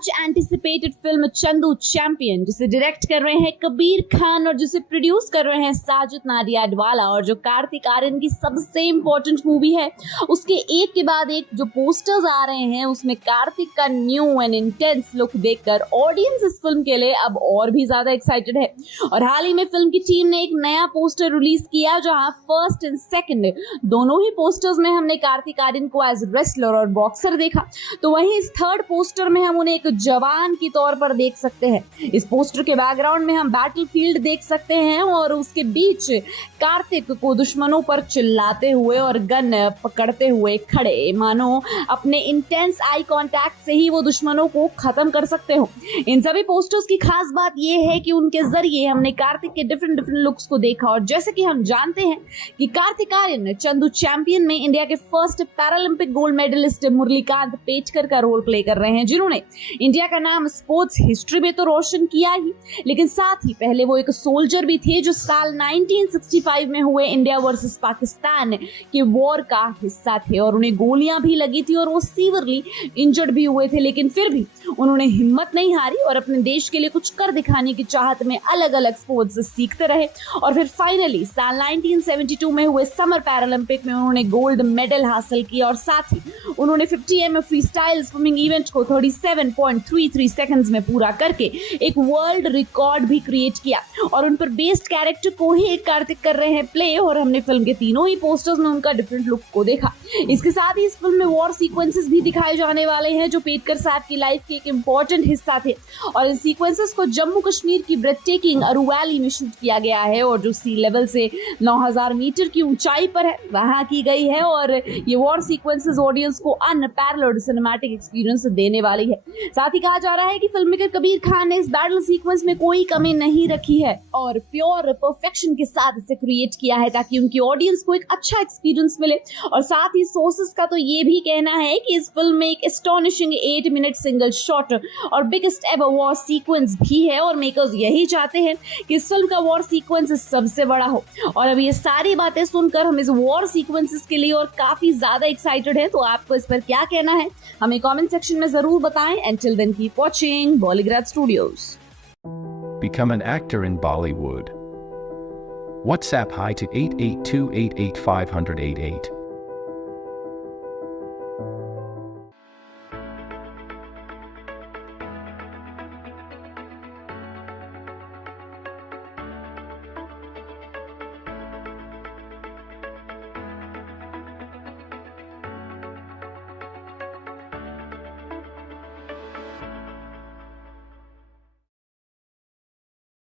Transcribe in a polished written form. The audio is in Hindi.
Much anticipated film Chandu champion, जिसे डायरेक्ट कर रहे हैं कबीर खान और जिसे प्रोड्यूस कर रहे हैं साजिद नाडियाडवाला, और जो कार्तिक आर्यन की सबसे इंपॉर्टेंट मूवी है, उसके एक के बाद एक जो पोस्टर्स आ रहे हैं उसमें कार्तिक का न्यू एंड इंटेंस लुक देखकर ऑडियंस इस फिल्म के लिए अब और भी ज्यादा एक्साइटेड है। और हाल ही में फिल्म की टीम ने एक नया पोस्टर रिलीज किया, जहां फर्स्ट एंड सेकंड दोनों ही पोस्टर्स में हमने कार्तिक आर्यन को एज रेसलर और बॉक्सर देखा, तो वहीं इस थर्ड पोस्टर में हम उन्हें एक जवान की तौर पर देख सकते हैं। इस पोस्टर के बैकग्राउंड में हम बैटलफील्ड देख सकते हैं और उसके बीच कार्तिक को दुश्मनों पर चिल्लाते हुए और गन पकड़ते हुए खड़े, मानो अपने इंटेंस आई कांटेक्ट से ही वो दुश्मनों को खत्म कर सकते हो। इन सभी पोस्टर्स की खास बात यह है कि उनके जरिए हमने कार्तिक के डिफरेंट लुक्स को देखा, और जैसे कि हम जानते हैं कि कार्तिक आर्यन चंदू चैंपियन में इंडिया के first Paralympic gold medalist Murlikant Petkar का रोल प्ले कर रहे हैं, जिन्होंने इंडिया का नाम स्पोर्ट्स हिस्ट्री में तो रोशन किया ही, लेकिन साथ ही पहले वो एक सोल्जर भी थे जो साल 1965 में हुए इंडिया वर्सेस पाकिस्तान के वॉर का हिस्सा थे, और उन्हें गोलियां भी लगी थी और वो सीवियरली इंजर्ड भी हुए थे, लेकिन फिर भी उन्होंने हिम्मत नहीं हारी और अपने देश के लिए कुछ कर दिखाने की चाहत में अलग अलग स्पोर्ट्स सीखते रहे, और फिर फाइनली साल 1972 में हुए समर पैरालंपिक में उन्होंने गोल्ड मेडल हासिल किया, और साथ ही उन्होंने 50m free style swimming event को 37.33 सेकंड्स में पूरा करके एक वर्ल्ड रिकॉर्ड भी क्रिएट किया, और उन पर बेस्ड कैरेक्टर को ही एक कार्तिक कर रहे हैं प्ले, और हमने फिल्म के तीनों ही पोस्टर्स में उनका डिफरेंट लुक को देखा। इसके साथ ही इस फिल्म में वॉर सीक्वेंसेस भी दिखाए जाने वाले हैं, जो पेटकर साहब की लाइफ के एक इंपॉर्टेंट हिस्सा थे, और इन सीक्वेंसेस को जम्मू कश्मीर की ब्रेथ टेकिंग अरू वैली में शूट किया गया है, और जो सी लेवल से 9000 मीटर की ऊंचाई पर है वहां की गई है, और ये वॉर सीक्वेंसेस ऑडियंस को अनपैरेलल्ड सिनेमैटिक एक्सपीरियंस देने वाली है। साथ ही कहा जा रहा है कि फिल्म मेकर कबीर खान ने इस बैटल सीक्वेंस में कोई कमी नहीं रखी है और प्योर परफेक्शन के साथ इसे क्रिएट किया है, ताकि उनकी ऑडियंस को एक अच्छा एक्सपीरियंस मिले। और साथ ही सोर्सेस का तो ये भी कहना है कि इस फिल्म में एक एस्टोनिशिंग 8 मिनट सिंगल शॉट और बिगेस्ट एवर वॉर सीक्वेंस भी है, और मेकर्स यही चाहते हैं कि इस फिल्म का वॉर सीक्वेंस सबसे बड़ा हो। और अब ये सारी बातें सुनकर हम इस वॉर सीक्वेंसेस के लिए और काफी ज्यादा एक्साइटेड हैं, तो आपको इस पर क्या कहना है हमें कमेंट सेक्शन में जरूर बताएं। Until then, keep watching Bollygrad Studios. Become an actor in Bollywood. WhatsApp hi to 8828850088.